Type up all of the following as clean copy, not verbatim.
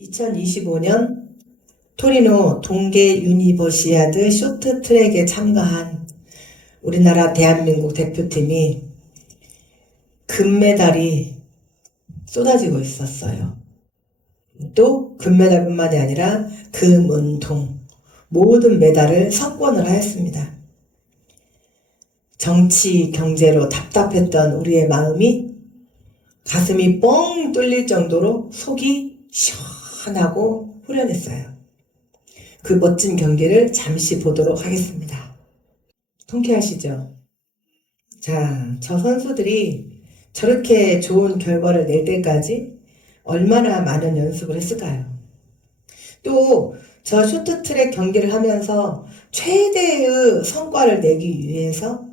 2025년 토리노 동계 유니버시아드 쇼트트랙에 참가한 우리나라 대한민국 대표팀이 금메달이 쏟아지고 있었어요. 또 금메달뿐만이 아니라 금, 은, 동 모든 메달을 석권을 하였습니다. 정치, 경제로 답답했던 우리의 마음이 가슴이 뻥 뚫릴 정도로 속이 시원하고 후련했어요. 그 멋진 경기를 잠시 보도록 하겠습니다. 통쾌하시죠? 자, 저 선수들이 저렇게 좋은 결과를 낼 때까지 얼마나 많은 연습을 했을까요? 또 저 쇼트트랙 경기를 하면서 최대의 성과를 내기 위해서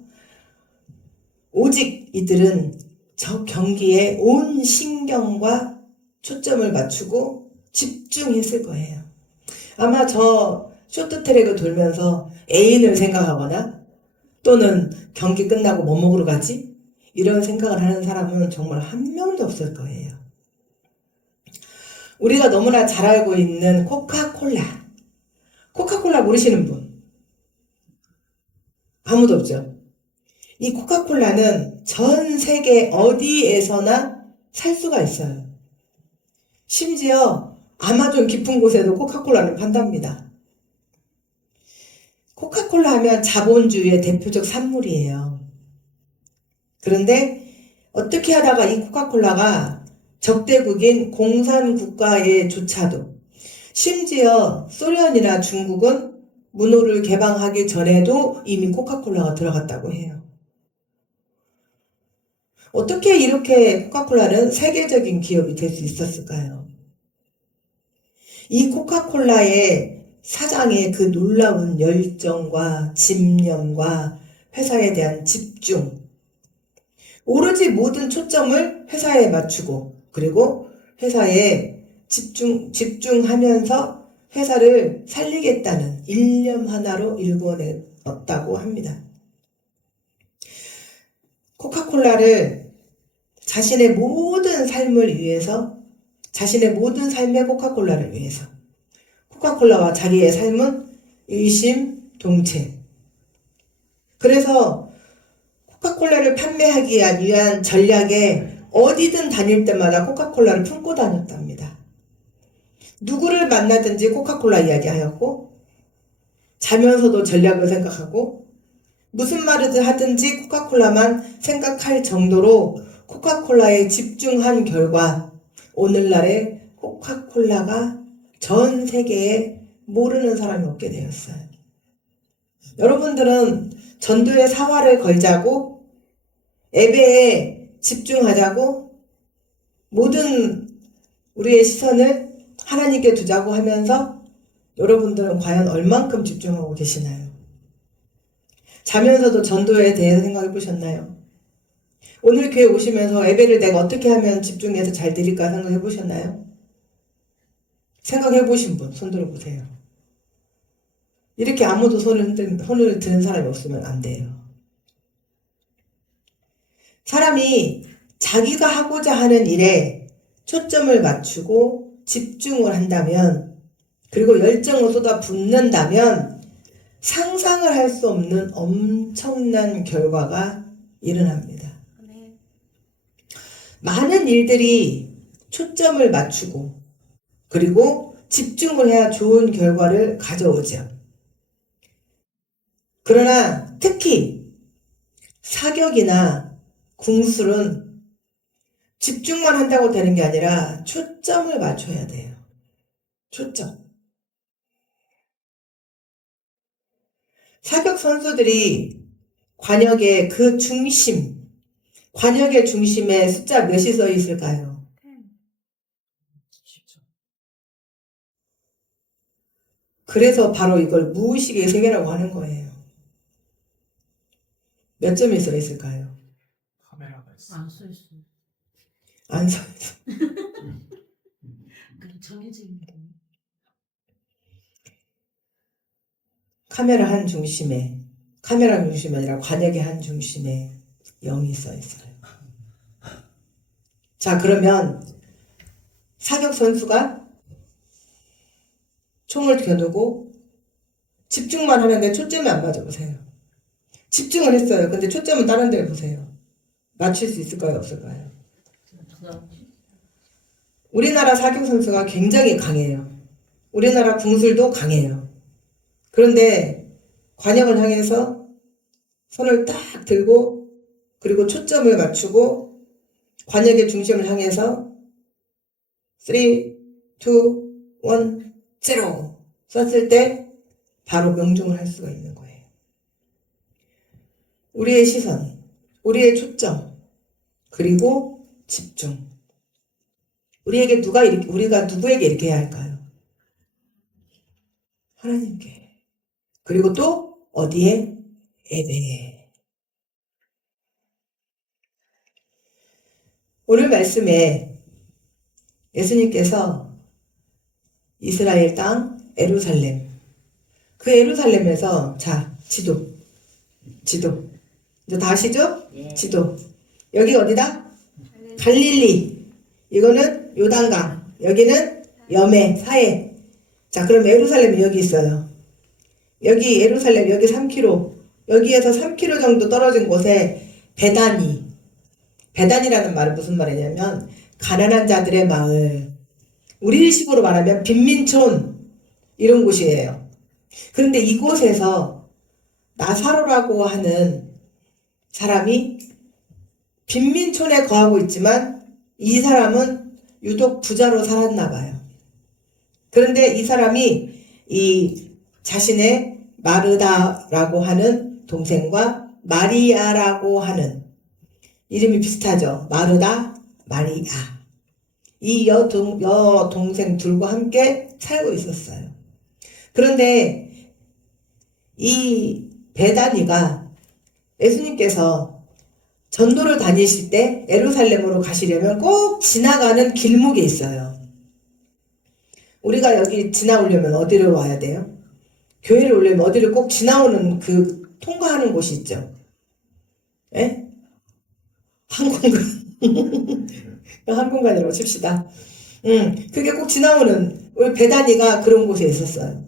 오직 이들은 저 경기에 온 신경과 초점을 맞추고 집중했을 거예요. 아마 저 쇼트트랙을 돌면서 애인을 생각하거나 또는 경기 끝나고 뭐 먹으러 가지? 이런 생각을 하는 사람은 정말 한 명도 없을 거예요. 우리가 너무나 잘 알고 있는 코카콜라. 코카콜라 모르시는 분? 아무도 없죠. 이 코카콜라는 전 세계 어디에서나 살 수가 있어요. 심지어 아마존 깊은 곳에도 코카콜라를 판답니다. 코카콜라 하면 자본주의의 대표적 산물이에요. 그런데 어떻게 하다가 이 코카콜라가 적대국인 공산국가에조차도 심지어 소련이나 중국은 문호를 개방하기 전에도 이미 코카콜라가 들어갔다고 해요. 어떻게 이렇게 코카콜라는 세계적인 기업이 될 수 있었을까요? 이 코카콜라의 사장의 그 놀라운 열정과 집념과 회사에 대한 집중, 오로지 모든 초점을 회사에 맞추고 그리고 회사에 집중하면서 회사를 살리겠다는 일념 하나로 일궈냈다고 합니다. 코카콜라를 자신의 모든 삶을 위해서, 자신의 모든 삶의 코카콜라를 위해서, 코카콜라와 자기의 삶은 일심동체. 그래서 코카콜라를 판매하기 위한 전략에 어디든 다닐 때마다 코카콜라를 품고 다녔답니다. 누구를 만나든지 코카콜라 이야기하였고, 자면서도 전략을 생각하고, 무슨 말을 하든지 코카콜라만 생각할 정도로 코카콜라에 집중한 결과 오늘날의 코카콜라가 전 세계에 모르는 사람이 없게 되었어요. 여러분들은 전도의 사활을 걸자고 예배에 집중하자고 모든 우리의 시선을 하나님께 두자고 하면서 여러분들은 과연 얼만큼 집중하고 계시나요? 자면서도 전도에 대해서 생각해 보셨나요? 오늘 교회 오시면서 예배를 내가 어떻게 하면 집중해서 잘 드릴까 생각해 보셨나요? 생각해 보신 분 손 들어 보세요. 이렇게 아무도 손을 드는 사람이 없으면 안 돼요. 사람이 자기가 하고자 하는 일에 초점을 맞추고 집중을 한다면 그리고 열정을 쏟아붓는다면 상상을 할 수 없는 엄청난 결과가 일어납니다. 많은 일들이 초점을 맞추고 그리고 집중을 해야 좋은 결과를 가져오죠. 그러나 특히 사격이나 궁술은 집중만 한다고 되는 게 아니라 초점을 맞춰야 돼요. 초점. 사격 선수들이 관역의 그 중심, 관역의 중심에 숫자 몇이 써 있을까요? 그래서 바로 이걸 무의식의 세계라고 하는 거예요. 몇 점이 써 있을까요? 카메라가 있어. 안 써있어. 안 써 있어. 그냥 정해져 있는 거. 카메라 한 중심에, 카메라 중심이 아니라 관역의 한 중심에 0이 써 있어요. 자, 그러면 사격 선수가 총을 겨누고 집중만 하는데 초점이 안 맞아 보세요. 집중을 했어요. 근데 초점은 다른 데를 보세요. 맞출 수 있을까요? 없을까요? 우리나라 사격 선수가 굉장히 강해요. 우리나라 궁술도 강해요. 그런데 관역을 향해서 손을 딱 들고 그리고 초점을 맞추고 관역의 중심을 향해서 3, 2, 1, 0 썼을 때 바로 명중을 할 수가 있는 거예요. 우리의 시선, 우리의 초점, 그리고 집중. 우리가 누구에게 이렇게 해야 할까요? 하나님께. 그리고 또 어디에? 예배에. 오늘 말씀에 예수님께서 이스라엘 땅 예루살렘, 그 예루살렘에서 지도 이제 다 아시죠? 지도. 여기 어디다? 갈릴리. 이거는 요단강. 여기는 여매, 사해. 자, 그럼 예루살렘이 여기 있어요. 여기 예루살렘 여기 3km. 여기에서 3km 정도 떨어진 곳에 베단이라는 말은 무슨 말이냐면 가난한 자들의 마을. 우리식으로 말하면 빈민촌 이런 곳이에요. 그런데 이곳에서 나사로라고 하는 사람이 빈민촌에 거하고 있지만 이 사람은 유독 부자로 살았나 봐요. 그런데 이 사람이 이 자신의 마르다라고 하는 동생과 마리아라고 하는 이름이 비슷하죠. 마르다, 마리아. 이 여동생 둘과 함께 살고 있었어요. 그런데 이 베다니가 예수님께서 전도를 다니실 때 예루살렘으로 가시려면 꼭 지나가는 길목이 있어요. 우리가 여기 지나오려면 어디를 와야 돼요? 교회를 오려면 어디를 꼭 지나오는 그 통과하는 곳이 있죠. 예? 항공관. 항공관이라고 칩시다. 그게 꼭 지나오는, 우리 베다니가 그런 곳에 있었어요.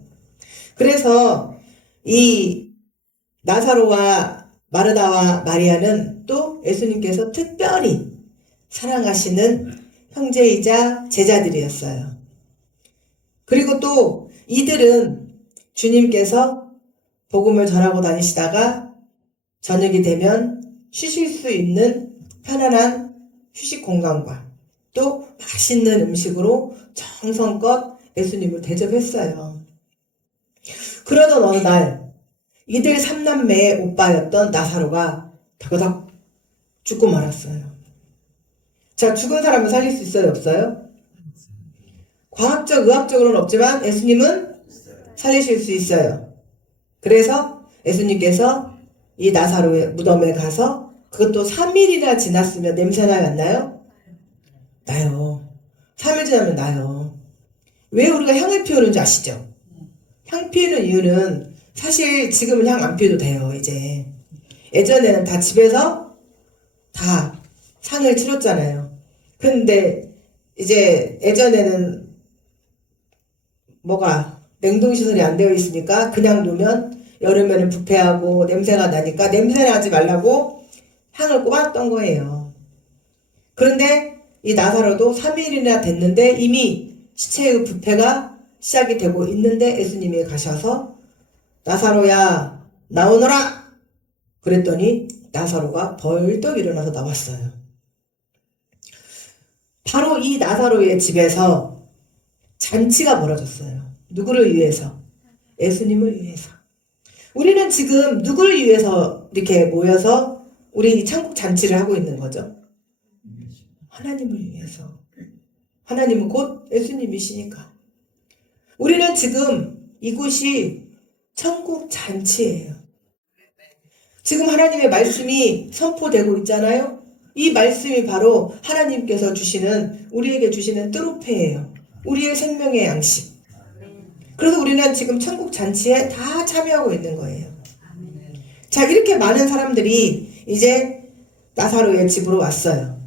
그래서 이 나사로와 마르다와 마리아는 또 예수님께서 특별히 사랑하시는 형제이자 제자들이었어요. 그리고 또 이들은 주님께서 복음을 전하고 다니시다가 저녁이 되면 쉬실 수 있는 편안한 휴식 공간과 또 맛있는 음식으로 정성껏 예수님을 대접했어요. 그러던 어느 날 이들 3남매의 오빠였던 나사로가 다그닥 죽고 말았어요. 자, 죽은 사람을 살릴 수 있어요? 없어요? 과학적, 의학적으로는 없지만 예수님은 살리실 수 있어요. 그래서 예수님께서 이 나사로의 무덤에 가서 그것도 3일이나 지났으면 냄새나요? 안 나요? 나요. 3일 지나면 나요. 왜 우리가 향을 피우는지 아시죠? 향 피우는 이유는 사실 지금은 향 안 피워도 돼요. 이제 예전에는 다 집에서 다 상을 치렀잖아요. 근데 이제 예전에는 뭐가 냉동시설이 안 되어 있으니까 그냥 놓으면 여름에는 부패하고 냄새가 나니까 냄새 나지 말라고 향을 꼽았던 거예요. 그런데 이 나사로도 3일이나 됐는데 이미 시체의 부패가 시작이 되고 있는데 예수님이 가셔서 나사로야 나오너라 그랬더니 나사로가 벌떡 일어나서 나왔어요. 바로 이 나사로의 집에서 잔치가 벌어졌어요. 누구를 위해서? 예수님을 위해서. 우리는 지금 누구를 위해서 이렇게 모여서 우리 천국 잔치를 하고 있는 거죠? 하나님을 위해서. 하나님은 곧 예수님이시니까. 우리는 지금 이곳이 천국 잔치예요. 지금 하나님의 말씀이 선포되고 있잖아요. 이 말씀이 바로 하나님께서 주시는, 우리에게 주시는 뜨루페예요. 우리의 생명의 양식. 그래서 우리는 지금 천국 잔치에 다 참여하고 있는 거예요. 자, 이렇게 많은 사람들이 이제 나사로의 집으로 왔어요.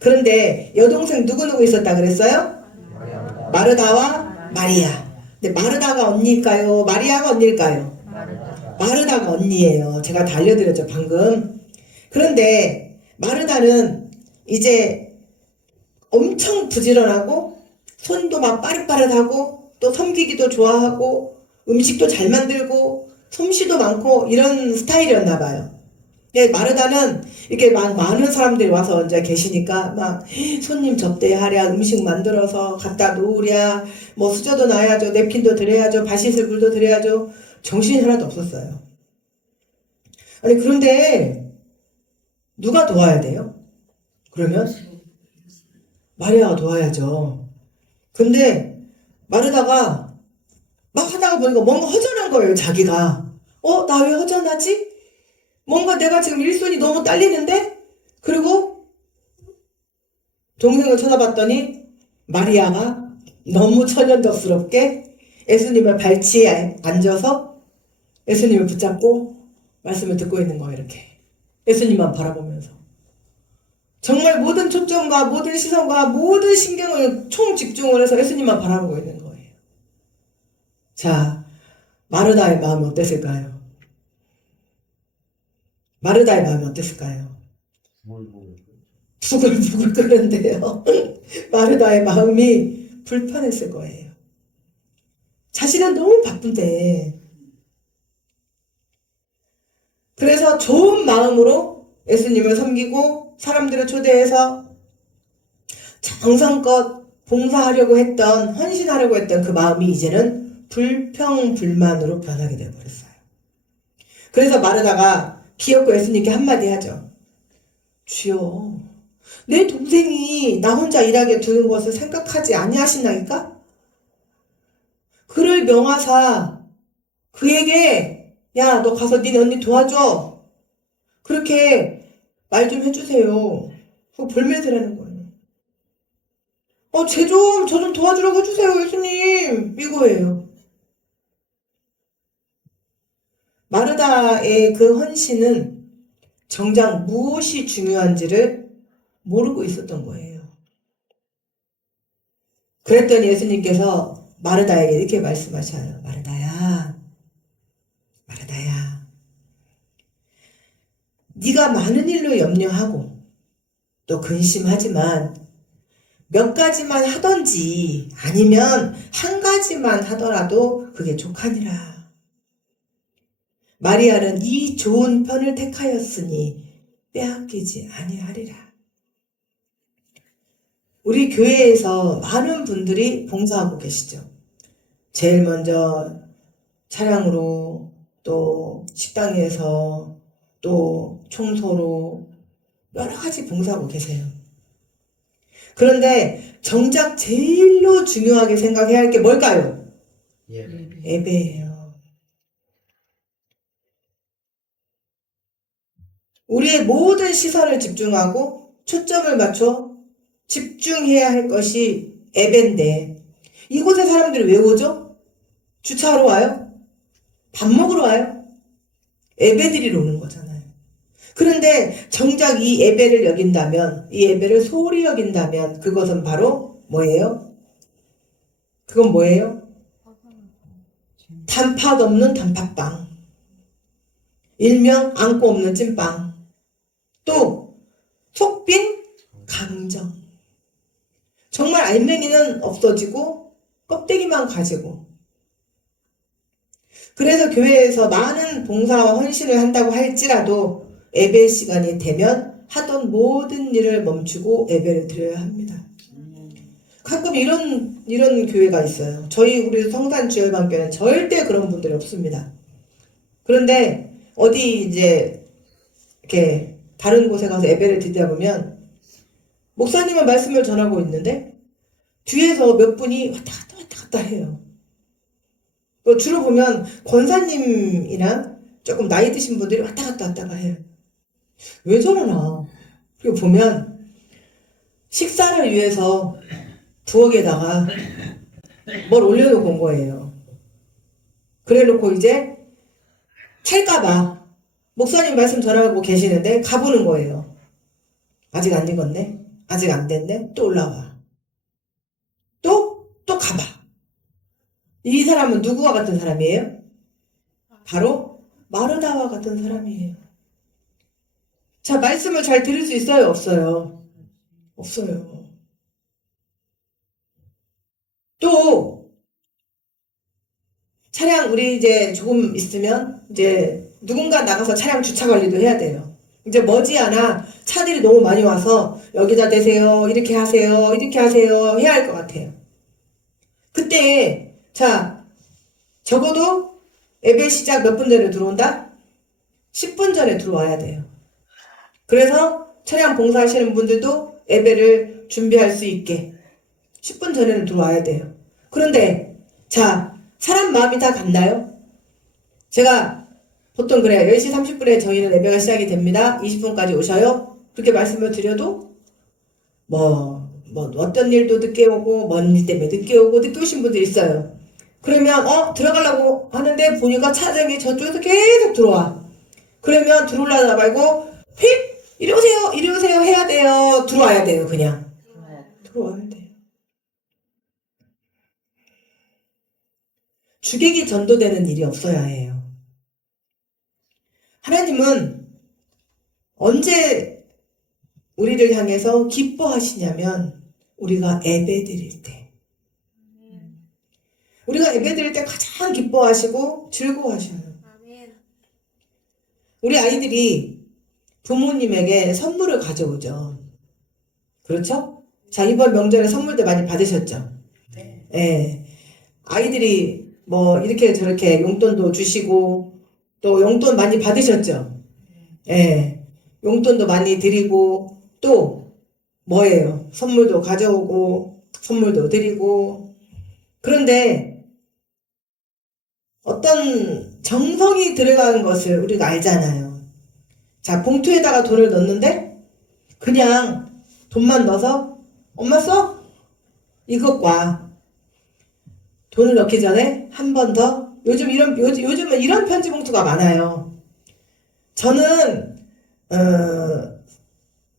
그런데 여동생 누구누구 있었다 그랬어요? 마르다와 마리아. 근데 마르다가 언니일까요? 마리아가 언니일까요? 마르다가 언니예요. 제가 다 알려드렸죠, 방금. 그런데 마르다는 이제 엄청 부지런하고 손도 막 빠릿빠릿하고 또 섬기기도 좋아하고 음식도 잘 만들고 솜씨도 많고 이런 스타일이었나 봐요. 근데 마르다는 이렇게 막 많은 사람들이 와서 이제 계시니까 막 손님 접대하랴, 음식 만들어서 갖다 놓으랴, 뭐 수저도 놔야죠, 냅킨도 드려야죠, 밥 씻을 물도 드려야죠. 정신이 하나도 없었어요. 아니 그런데 누가 도와야 돼요? 그러면 마리아가 도와야죠. 근데 마르다가 막 하다가 보니까 뭔가 허전한 거예요, 자기가. 나 왜 허전하지? 뭔가 내가 지금 일손이 너무 딸리는데? 그리고 동생을 쳐다봤더니 마리아가 너무 천연덕스럽게 예수님의 발치에 앉아서 예수님을 붙잡고 말씀을 듣고 있는 거예요, 이렇게. 예수님만 바라보면서. 정말 모든 초점과 모든 시선과 모든 신경을 총 집중을 해서 예수님만 바라보고 있는 거예요. 자, 마르다의 마음이 어땠을까요? 마르다의 마음이 어땠을까요? 부글부글 끓는데요. 마르다의 마음이 불편했을 거예요. 자신은 너무 바쁜데. 그래서 좋은 마음으로 예수님을 섬기고 사람들을 초대해서 정성껏 봉사하려고 했던, 헌신하려고 했던 그 마음이 이제는 불평불만으로 변하게 되어버렸어요. 그래서 마르다가 기어코 예수님께 한마디 하죠. 주여, 내 동생이 나 혼자 일하게 두는 것을 생각하지 아니하시나이까? 그를 명하사 그에게 야, 너 가서 니네 언니 도와줘. 그렇게 말 좀 해주세요. 그거 볼멘트라는 거예요. 저 좀 도와주라고 해주세요, 예수님. 이거예요. 마르다의 그 헌신은 정작 무엇이 중요한지를 모르고 있었던 거예요. 그랬더니 예수님께서 마르다에게 이렇게 말씀하셔요. 마르다야, 네가 많은 일로 염려하고 또 근심하지만 몇 가지만 하던지 아니면 한 가지만 하더라도 그게 족하니라. 마리아는 이 좋은 편을 택하였으니 빼앗기지 아니하리라. 우리 교회에서 많은 분들이 봉사하고 계시죠. 제일 먼저 차량으로, 또 식당에서, 또 청소로 여러 가지 봉사하고 계세요. 그런데 정작 제일로 중요하게 생각해야 할 게 뭘까요? 예배예요. 우리의 모든 시선을 집중하고 초점을 맞춰 집중해야 할 것이 예배인데 이곳에 사람들이 왜 오죠? 주차하러 와요? 밥 먹으러 와요? 예배드리러 오는 거잖아요. 그런데 정작 이 예배를 여긴다면, 이 예배를 소홀히 여긴다면 그것은 바로 뭐예요? 그건 뭐예요? 단팥 없는 단팥빵, 일명 안고 없는 찐빵, 또 속빈 강정. 정말 알맹이는 없어지고 껍데기만 가지고. 그래서 교회에서 많은 봉사와 헌신을 한다고 할지라도 예배 시간이 되면 하던 모든 일을 멈추고 예배를 드려야 합니다. 가끔 이런 교회가 있어요. 우리 성산주일반교회는 절대 그런 분들이 없습니다. 그런데 어디 이제 이렇게 다른 곳에 가서 예배를 드리다 보면 목사님은 말씀을 전하고 있는데 뒤에서 몇 분이 왔다 갔다 해요. 주로 보면 권사님이나 조금 나이 드신 분들이 왔다 갔다 해요. 왜 저러나? 그리고 보면 식사를 위해서 부엌에다가 뭘 올려놓고 온 거예요. 그래 놓고 이제 탈까봐 목사님 말씀 전하고 계시는데 가보는 거예요. 아직 안 익었네? 아직 안 됐네? 또 올라와. 또 가봐. 이 사람은 누구와 같은 사람이에요? 바로 마르다와 같은 사람이에요. 자, 말씀을 잘 들을 수 있어요? 없어요? 없어요. 또 차량 우리 이제 조금 있으면 이제 누군가 나가서 차량 주차 관리도 해야 돼요. 이제 머지않아 차들이 너무 많이 와서 여기다 대세요, 이렇게 하세요, 이렇게 하세요 해야 할 것 같아요. 그때 자 적어도 예배 시작 몇 분 전에 들어온다? 10분 전에 들어와야 돼요. 그래서 차량 봉사하시는 분들도 예배를 준비할 수 있게 10분 전에는 들어와야 돼요. 그런데 자 사람 마음이 다 같나요? 제가 보통 그래요. 10시 30분에 저희는 예배가 시작이 됩니다. 20분까지 오셔요. 그렇게 말씀을 드려도 어떤 일도 늦게 오고 먼 일 때문에 늦게 오고 늦게 오신 분들이 있어요. 그러면 들어가려고 하는데 보니까 차량이 저쪽에서 계속 들어와. 그러면 들어오려다 말고 휙 이리 오세요 이리 오세요 해야 돼요. 들어와야 돼요. 그냥 들어와야 돼요. 주객이 전도되는 일이 없어야 해요. 하나님은 언제 우리를 향해서 기뻐하시냐면 우리가 예배드릴 때, 우리가 예배드릴 때 가장 기뻐하시고 즐거워하셔요. 우리 아이들이 부모님에게 선물을 가져오죠. 그렇죠? 자, 이번 명절에 선물도 많이 받으셨죠? 네. 예. 아이들이 이렇게 저렇게 용돈도 주시고 또 용돈 많이 받으셨죠? 예. 용돈도 많이 드리고 또 뭐예요? 선물도 가져오고 선물도 드리고. 그런데 어떤 정성이 들어가는 것을 우리가 알잖아요. 자, 봉투에다가 돈을 넣는데 그냥 돈만 넣어서 엄마 써? 이것과 돈을 넣기 전에 한 번 더 요즘은 이런 편지 봉투가 많아요. 저는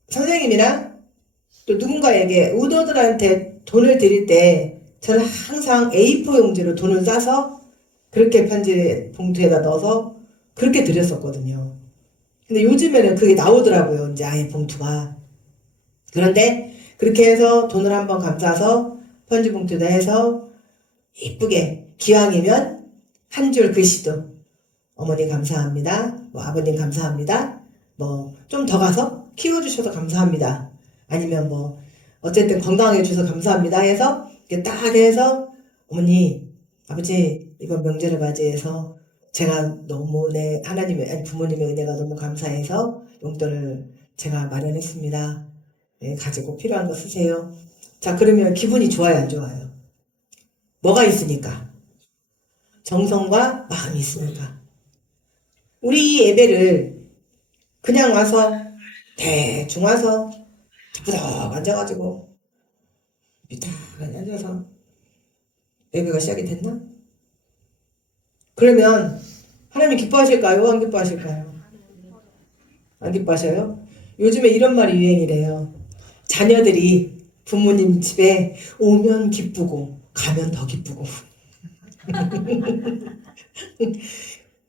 선생님이랑 또 누군가에게 우도들한테 돈을 드릴 때 저는 항상 A4 용지로 돈을 싸서 그렇게 편지 봉투에다 넣어서 그렇게 드렸었거든요. 근데 요즘에는 그게 나오더라고요. 이제 아예 봉투가. 그런데 그렇게 해서 돈을 한번 감싸서 편지 봉투에다 해서 이쁘게 기왕이면 한 줄 글씨도 어머니 감사합니다. 아버님 감사합니다. 좀 더 가서 키워주셔서 감사합니다. 아니면 어쨌든 건강해 주셔서 감사합니다 해서 이렇게 딱 해서 어머니 아버지 이번 명절을 맞이해서 제가 너무 하나님의 부모님의 은혜가 너무 감사해서 용돈을 제가 마련했습니다. 네, 가지고 필요한 거 쓰세요. 자, 그러면 기분이 좋아요, 안 좋아요? 뭐가 있으니까? 정성과 마음이 있으니까. 우리 예배를 그냥 와서 대충 와서 부덕 앉아가지고 딱 앉아서 예배가 시작이 됐나? 그러면 하나님 기뻐하실까요? 안 기뻐하실까요? 안 기뻐하셔요? 요즘에 이런 말이 유행이래요. 자녀들이 부모님 집에 오면 기쁘고 가면 더 기쁘고.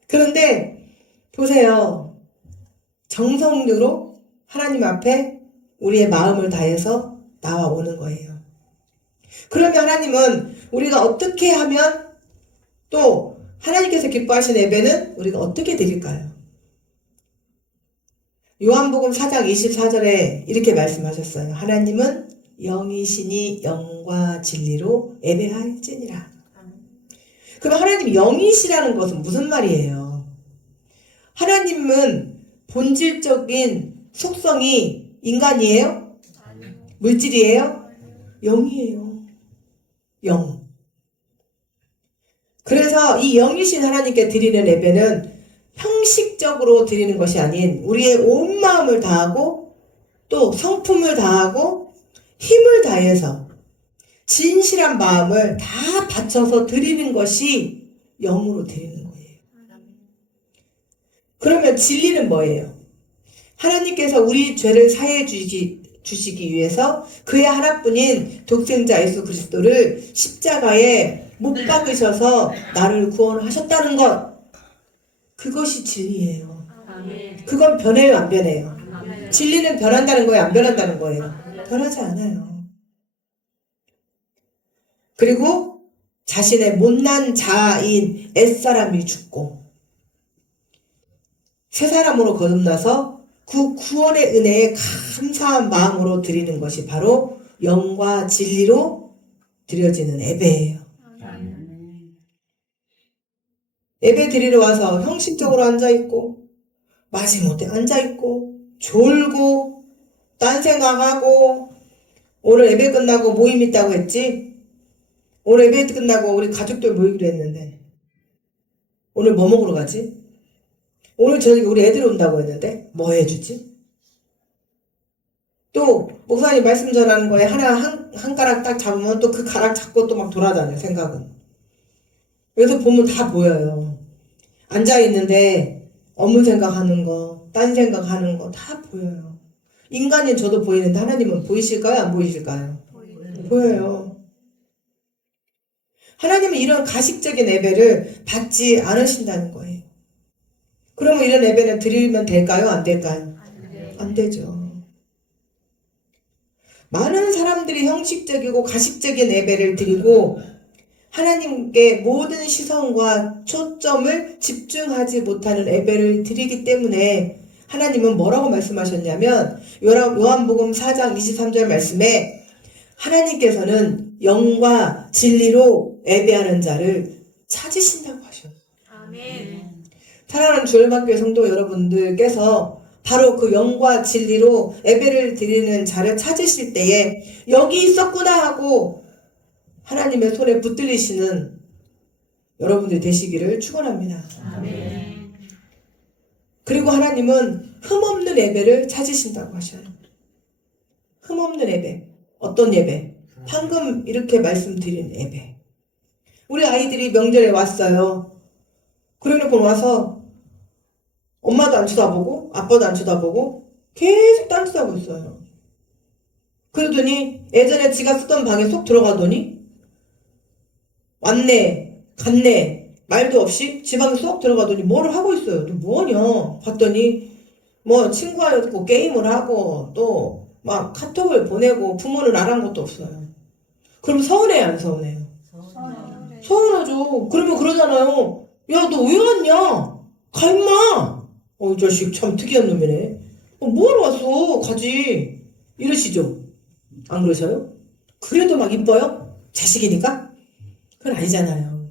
그런데 보세요. 정성으로 하나님 앞에 우리의 마음을 다해서 나와오는 거예요. 그러면 하나님은 우리가 어떻게 하면 또 하나님께서 기뻐하시는 예배는 우리가 어떻게 드릴까요? 요한복음 4장 24절에 이렇게 말씀하셨어요. 하나님은 영이시니 영과 진리로 예배할지니라. 그럼 하나님 영이시라는 것은 무슨 말이에요? 하나님은 본질적인 속성이 인간이에요? 물질이에요? 영이에요. 영. 그래서 이 영이신 하나님께 드리는 예배는 형식적으로 드리는 것이 아닌 우리의 온 마음을 다하고 또 성품을 다하고 힘을 다해서 진실한 마음을 다 바쳐서 드리는 것이 영으로 드리는 거예요. 그러면 진리는 뭐예요? 하나님께서 우리 죄를 사해 주시기 위해서 그의 하나뿐인 독생자 예수 그리스도를 십자가에 못 박으셔서 나를 구원하셨다는 것, 그것이 진리예요. 그건 변해요, 안 변해요? 진리는 변한다는 거예요, 안 변한다는 거예요? 변하지 않아요. 그리고 자신의 못난 자아인 옛사람이 죽고 새 사람으로 거듭나서 그 구원의 은혜에 감사한 마음으로 드리는 것이 바로 영과 진리로 드려지는 예배예요. 예배 드리러 와서 형식적으로 앉아있고 마지못해 앉아있고 졸고 딴 생각하고 오늘 예배 끝나고 모임 있다고 했지? 오늘 예배 끝나고 우리 가족들 모이기로 했는데 오늘 뭐 먹으러 가지? 오늘 저녁에 우리 애들 온다고 했는데 뭐 해주지? 또 목사님 말씀 전하는 거에 하나 한 가락 딱 잡으면 또 그 가락 잡고 또 막 돌아다녀 생각은. 그래서 보면 다 보여요. 앉아있는데 업무 생각하는 거, 딴 생각하는 거 다 보여요. 인간인 저도 보이는데 하나님은 보이실까요? 안 보이실까요? 보여요. 하나님은 이런 가식적인 예배를 받지 않으신다는 거예요. 그러면 이런 예배는 드리면 될까요? 안 될까요? 안 되죠. 많은 사람들이 형식적이고 가식적인 예배를 드리고 하나님께 모든 시선과 초점을 집중하지 못하는 예배를 드리기 때문에 하나님은 뭐라고 말씀하셨냐면 요한복음 4장 23절 말씀에 하나님께서는 영과 진리로 예배하는 자를 찾으신다고 하셔요. 아멘. 사랑하는 주일학교 성도 여러분들께서 바로 그 영과 진리로 예배를 드리는 자를 찾으실 때에 여기 있었구나 하고 하나님의 손에 붙들리시는 여러분들 되시기를 축원합니다. 아멘. 그리고 하나님은 흠없는 예배를 찾으신다고 하셔요. 흠없는 예배. 어떤 예배? 방금 이렇게 말씀드린 예배. 우리 아이들이 명절에 왔어요. 그러니까 와서 엄마도 안 쳐다보고 아빠도 안 쳐다보고 계속 딴짓하고 있어요. 그러더니 예전에 지가 쓰던 방에 쏙 들어가더니 왔네 갔네 말도 없이 지 방에 쏙 들어가더니 뭐를 하고 있어요. 너 뭐하냐 봤더니 뭐 친구하고 게임을 하고 또 막 카톡을 보내고 부모는 알아한 것도 없어요. 그럼 서운해요 안 서운해요? 서운하죠. 그러면 그러잖아요. 야 너 왜 왔냐? 가 임마. 이 자식 참 특이한 놈이네. 뭐하러 왔어? 가지. 이러시죠? 안 그러셔요? 그래도 막 이뻐요? 자식이니까? 그건 아니잖아요.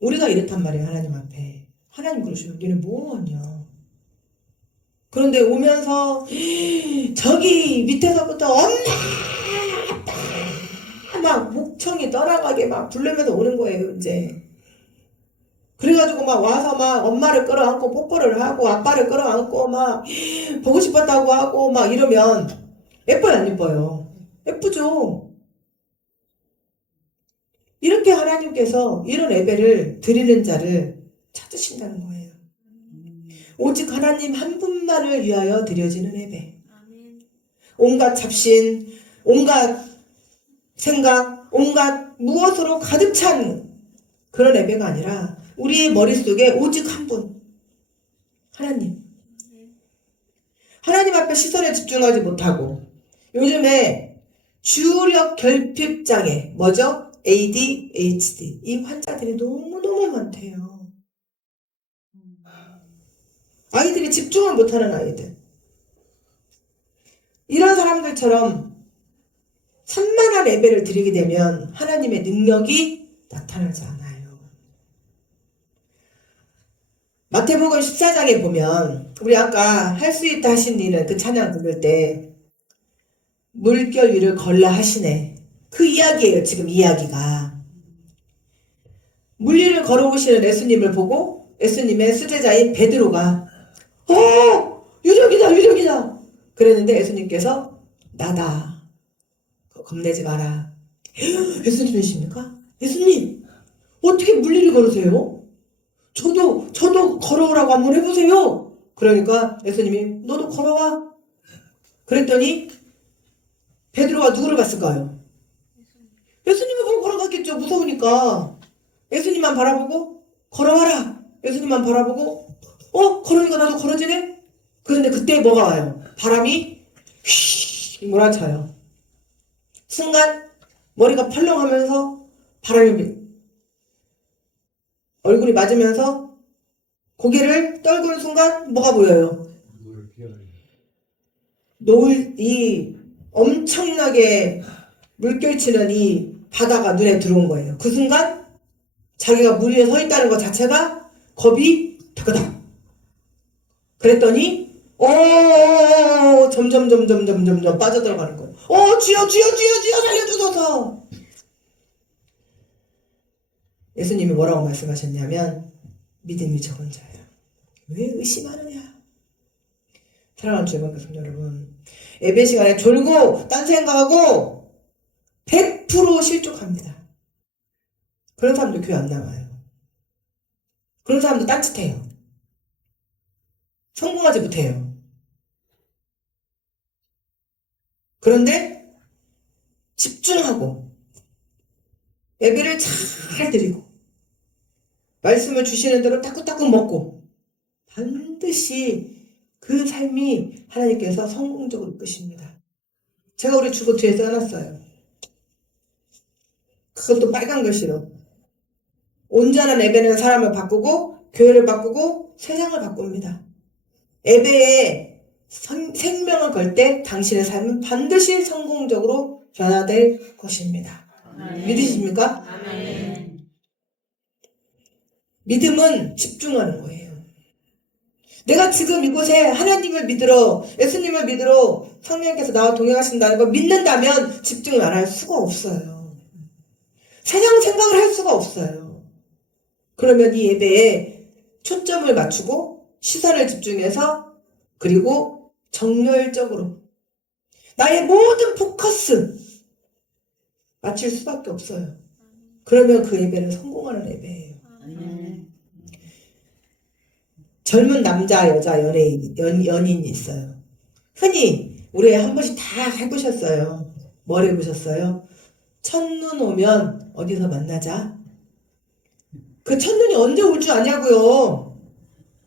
우리가 이렇단 말이에요 하나님 앞에. 하나님 그러시면 너네 뭐 왔냐? 그런데 오면서 저기 밑에서부터 엄마 아빠 막 목청이 떠나가게 막 부르면서 오는 거예요 이제. 그래가지고 막 와서 막 엄마를 끌어안고 뽀뽀를 하고 아빠를 끌어안고 막 보고 싶었다고 하고 막 이러면 예뻐요 안 예뻐요? 예쁘죠. 이렇게 하나님께서 이런 예배를 드리는 자를 찾으신다는 거예요. 오직 하나님 한 분만을 위하여 드려지는 예배. 온갖 잡신, 온갖 생각, 온갖 무엇으로 가득 찬 그런 예배가 아니라 우리의 머릿속에 오직 한 분. 하나님. 하나님 앞에 시선에 집중하지 못하고 요즘에 주력 결핍장애, 뭐죠? ADHD. 이 환자들이 너무너무 많대요. 아이들이 집중을 못하는 아이들. 이런 사람들처럼 산만한 예배를 드리게 되면 하나님의 능력이 나타나지 않아요. 마태복음 14장에 보면 우리 아까 할 수 있다 하신 이는 그 찬양 부를 때 물결 위를 걸라 하시네. 그 이야기예요. 지금 이야기가. 물 위를 걸어오시는 예수님을 보고 예수님의 수제자인 베드로가 유력이다 유력이다 그랬는데 예수님께서 나다. 겁내지 마라. 예수님이십니까? 예수님 어떻게 물 위를 걸으세요? 저도 걸어오라고 한번 해보세요. 그러니까 예수님이 너도 걸어와. 그랬더니 베드로가 누구를 봤을까요? 예수님을 보고 걸어갔겠죠. 먼저 무서우니까 예수님만 바라보고 걸어와라. 예수님만 바라보고 걸으니까 나도 걸어지네. 그런데 그때 뭐가 와요? 바람이 휘 몰아쳐요. 순간 머리가 펄렁하면서 바람이 얼굴이 맞으면서 고개를 떨구는 순간 뭐가 보여요? 이 엄청나게 물결치는 이 바다가 눈에 들어온 거예요. 그 순간 자기가 물 위에 서 있다는 것 자체가 겁이 드그닥. 그랬더니 점점 빠져들어가는 거예요. 주여 살려주소서. 예수님이 뭐라고 말씀하셨냐면 믿음이 적은 자야 왜 의심하느냐. 사랑하는 주의 성도 여러분, 예배 시간에 졸고 딴 생각하고 100% 실족합니다. 그런 사람도 교회 안 나와요. 그런 사람도 딴짓해요. 성공하지 못해요. 그런데 집중하고 예배를 잘 드리고 말씀을 주시는 대로 따끈따끈 먹고 반드시 그 삶이 하나님께서 성공적으로 이끄십니다. 제가 우리 주보 뒤에 써놨어요. 그것도 빨간 글씨로. 온전한 예배는 사람을 바꾸고 교회를 바꾸고 세상을 바꿉니다. 예배에 생명을 걸 때 당신의 삶은 반드시 성공적으로 변화될 것입니다. 믿으십니까? 아멘. 믿음은 집중하는 거예요. 내가 지금 이곳에 하나님을 믿으러, 예수님을 믿으러 성령께서 나와 동행하신다는 걸 믿는다면 집중을 안 할 수가 없어요. 세상 생각을 할 수가 없어요. 그러면 이 예배에 초점을 맞추고 시선을 집중해서 그리고 정열적으로 나의 모든 포커스 맞출 수밖에 없어요. 그러면 그 예배는 성공하는 예배예요. 젊은 남자, 여자, 연인이 있어요. 흔히 우리 한 번씩 다 해보셨어요. 뭘 해보셨어요? 첫눈 오면 어디서 만나자? 그 첫눈이 언제 올 줄 아냐고요.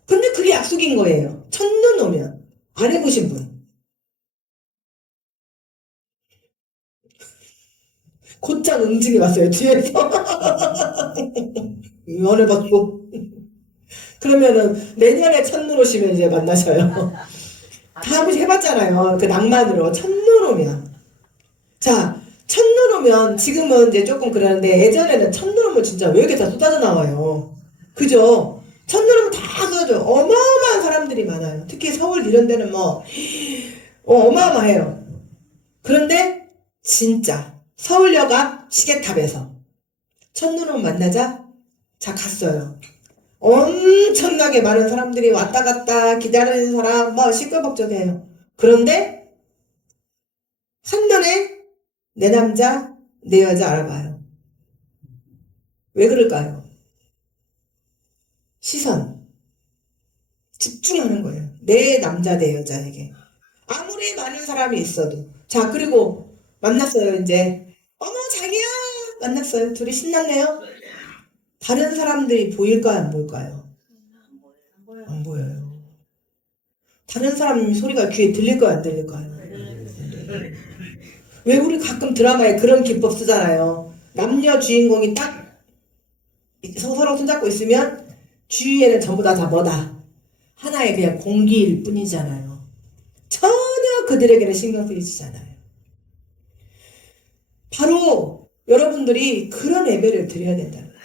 근데 그게 약속인 거예요. 첫눈 오면. 안 해보신 분. 곧장 응징이 왔어요. 뒤에서. 안 해봤고. 그러면은 내년에 첫눈 오시면 이제 만나셔요. 다 한 번씩 해봤잖아요. 그 낭만으로. 첫눈 오면. 자, 첫눈 오면 지금은 이제 조금 그러는데 예전에는 첫눈 오면 진짜 왜 이렇게 다 쏟아져 나와요. 그죠? 첫눈 오면 다 쏟아져. 어마어마한 사람들이 많아요. 특히 서울 이런 데는 뭐 어마어마해요. 그런데 진짜 서울역 앞 시계탑에서 첫눈 오면 만나자. 자, 갔어요. 엄청나게 많은 사람들이 왔다 갔다 기다리는 사람 막 시끌벅적해요. 그런데 한눈에 내 남자 내 여자 알아봐요. 왜 그럴까요? 시선 집중하는 거예요. 내 남자 내 여자에게 아무리 많은 사람이 있어도. 자, 그리고 만났어요. 이제 어머 자기야 만났어요. 둘이 신났네요. 다른 사람들이 보일까요 안 보일까요? 안 보여요. 다른 사람 소리가 귀에 들릴까요 안 들릴까요? 왜 우리 가끔 드라마에 그런 기법 쓰잖아요. 남녀 주인공이 딱 서로 손잡고 있으면 주위에는 전부 다 뭐다? 하나의 그냥 공기일 뿐이잖아요. 전혀 그들에게는 신경 쓰이지 않아요. 바로 여러분들이 그런 예배를 드려야 된다는 거예요.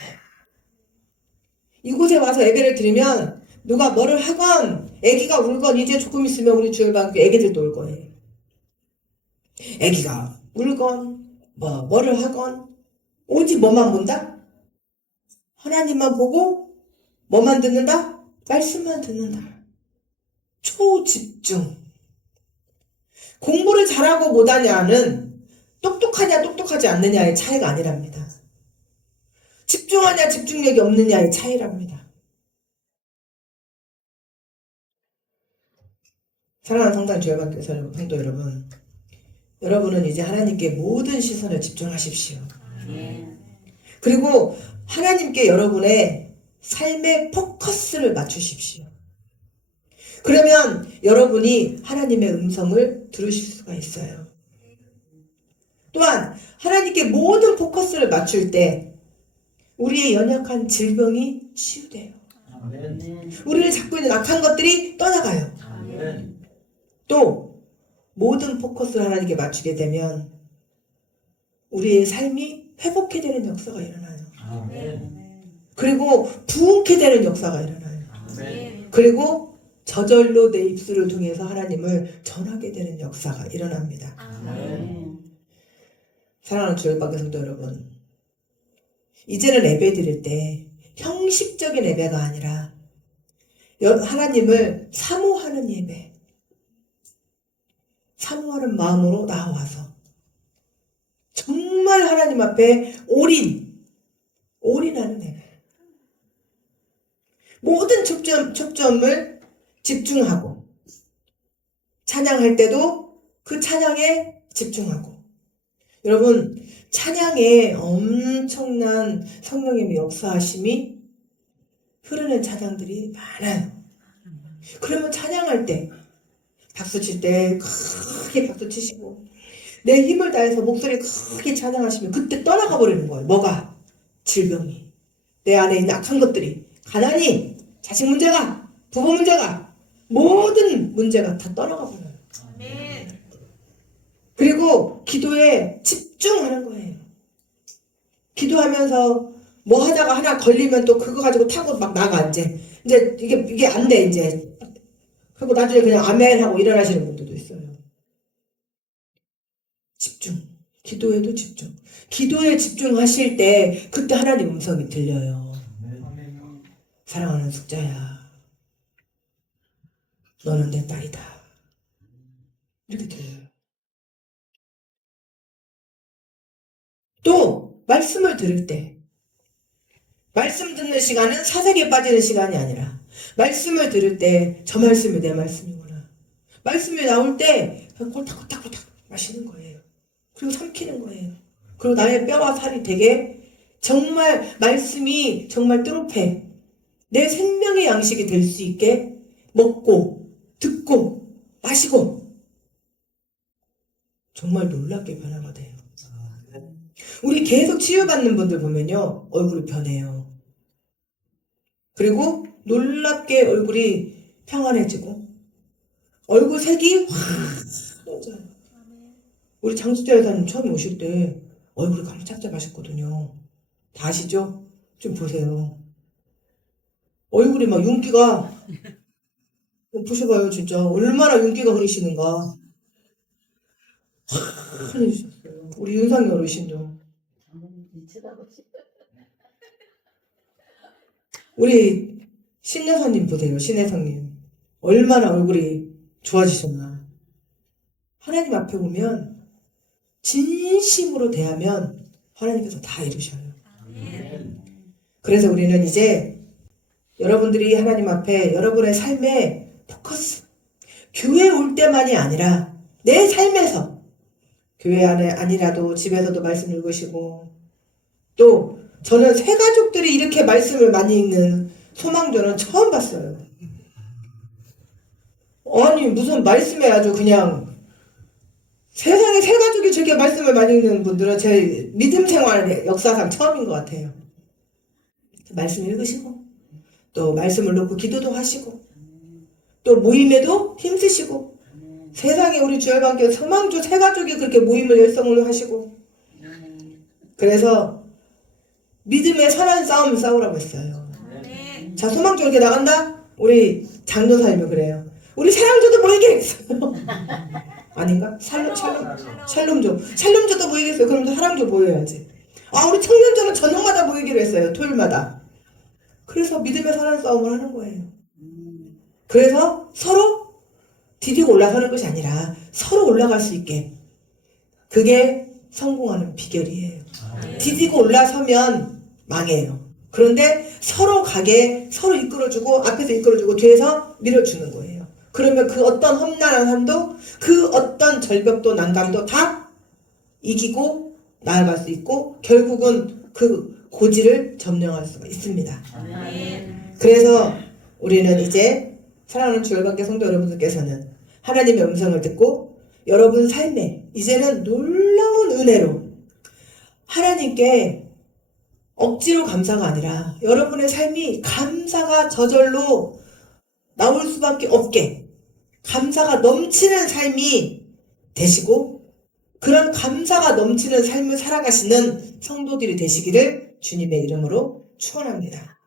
이곳에 와서 예배를 드리면 누가 뭐를 하건 아기가 울건 이제 조금 있으면 우리 주일방교 아기들도 올 거예요. 아기가 울건 뭐를 하건 오직 뭐만 본다? 하나님만 보고 뭐만 듣는다? 말씀만 듣는다. 초집중. 공부를 잘하고 못하냐는 똑똑하냐 똑똑하지 않느냐의 차이가 아니랍니다. 집중하냐 집중력이 없느냐의 차이랍니다. 사랑하는 성당 주일학교 성도 여러분, 여러분은 이제 하나님께 모든 시선을 집중하십시오. 그리고 하나님께 여러분의 삶의 포커스를 맞추십시오. 그러면 여러분이 하나님의 음성을 들으실 수가 있어요. 또한 하나님께 모든 포커스를 맞출 때 우리의 연약한 질병이 치유돼요. 우리를 잡고 있는 악한 것들이 떠나가요. 또 모든 포커스를 하나님께 맞추게 되면 우리의 삶이 회복해 되는 역사가 일어나요. 그리고 부흥케 되는 역사가 일어나요. 그리고 저절로 내 입술을 통해서 하나님을 전하게 되는 역사가 일어납니다. 사랑하는 주일방교 성도 여러분, 이제는 예배 드릴 때 형식적인 예배가 아니라 하나님을 사모하는 예배, 사모하는 마음으로 나와서 정말 하나님 앞에 올인하는 예배, 모든 초점을 집중하고 찬양할 때도 그 찬양에 집중하고. 여러분, 찬양에 엄청난 성령님의 역사하심이 흐르는 찬양들이 많아요. 그러면 찬양할 때 박수 칠 때 크게 박수 치시고 내 힘을 다해서 목소리 크게 찬양하시면 그때 떠나가 버리는 거예요. 뭐가? 질병이, 내 안에 있는 악한 것들이, 가난이, 자식 문제가, 부부 문제가, 모든 문제가 다 떠나가 버려요. 그리고 기도에 집중하는 거예요. 기도하면서 뭐 하다가 하나 걸리면 또 그거 가지고 타고 막 나가. 이제 이게 안 돼 이제. 그리고 나중에 그냥 아멘 하고 일어나시는 분들도 있어요. 집중. 기도에도 집중. 기도에 집중하실 때 그때 하나님 음성이 들려요. 사랑하는 숙자야, 너는 내 딸이다. 이렇게 들려요. 또 말씀을 들을 때, 말씀 듣는 시간은 사색에 빠지는 시간이 아니라 말씀을 들을 때 저 말씀이 내 말씀이구나. 말씀이 나올 때 꼴딱꼴딱꼴딱 마시는 거예요. 그리고 삼키는 거예요. 그리고 나의 뼈와 살이 되게 정말 말씀이 정말 뚜렷해. 내 생명의 양식이 될 수 있게 먹고 듣고 마시고 정말 놀랍게 변화가 돼요. 우리 계속 치유받는 분들 보면요, 얼굴이 변해요. 그리고 놀랍게 얼굴이 평안해지고 얼굴 색이 확 떠져요. 우리 장수자 여사님 처음에 오실 때 얼굴이 깜짝짝하셨거든요. 다 아시죠? 좀 보세요. 얼굴이 막 윤기가, 보셔봐요. 진짜 얼마나 윤기가 흐르시는가. 환해지셨어요. 우리 윤상이 어르신도. 우리 신여사님 보세요. 신혜성님 얼마나 얼굴이 좋아지셨나. 하나님 앞에 오면 진심으로 대하면 하나님께서 다 이루셔요. 그래서 우리는 이제 여러분들이 하나님 앞에 여러분의 삶의 포커스, 교회 올 때만이 아니라 내 삶에서, 교회 안에 아니라도 집에서도 말씀 읽으시고, 또 저는 새 가족들이 이렇게 말씀을 많이 읽는 소망조는 처음 봤어요. 아니 무슨 말씀에 아주 그냥, 세상에 새 가족이 저렇게 말씀을 많이 읽는 분들은 제 믿음 생활의 역사상 처음인 것 같아요. 말씀 읽으시고 또 말씀을 놓고 기도도 하시고 또 모임에도 힘쓰시고, 세상에 우리 주일방교 소망조 새 가족이 그렇게 모임을 열성으로 하시고, 그래서 믿음의 선한 싸움을 싸우라고 했어요. 자, 소망조 이렇게 나간다? 우리 장로사님이 그래요. 우리 사랑조도 모이겠어요. 아닌가? 샬롬조도 모이겠어요. 그럼 사랑조 모여야지. 아, 우리 청년조는 저녁마다 모이기로 했어요. 토요일마다. 그래서 믿음의 선한 싸움을 하는 거예요. 그래서 서로 디디고 올라가는 것이 아니라 서로 올라갈 수 있게, 그게 성공하는 비결이에요. 디디고 올라서면 망해요. 그런데 서로 가게, 서로 이끌어주고, 앞에서 이끌어주고 뒤에서 밀어주는 거예요. 그러면 그 어떤 험난한 삶도, 그 어떤 절벽도 난감도 다 이기고 나아갈 수 있고, 결국은 그 고지를 점령할 수가 있습니다. 아멘. 그래서 우리는 이제 사랑하는 주열반교 성도 여러분들께서는 하나님의 음성을 듣고 여러분 삶에 이제는 놀라운 은혜로 하나님께 억지로 감사가 아니라 여러분의 삶이 감사가 저절로 나올 수밖에 없게 감사가 넘치는 삶이 되시고 그런 감사가 넘치는 삶을 살아가시는 성도들이 되시기를 주님의 이름으로 축원합니다.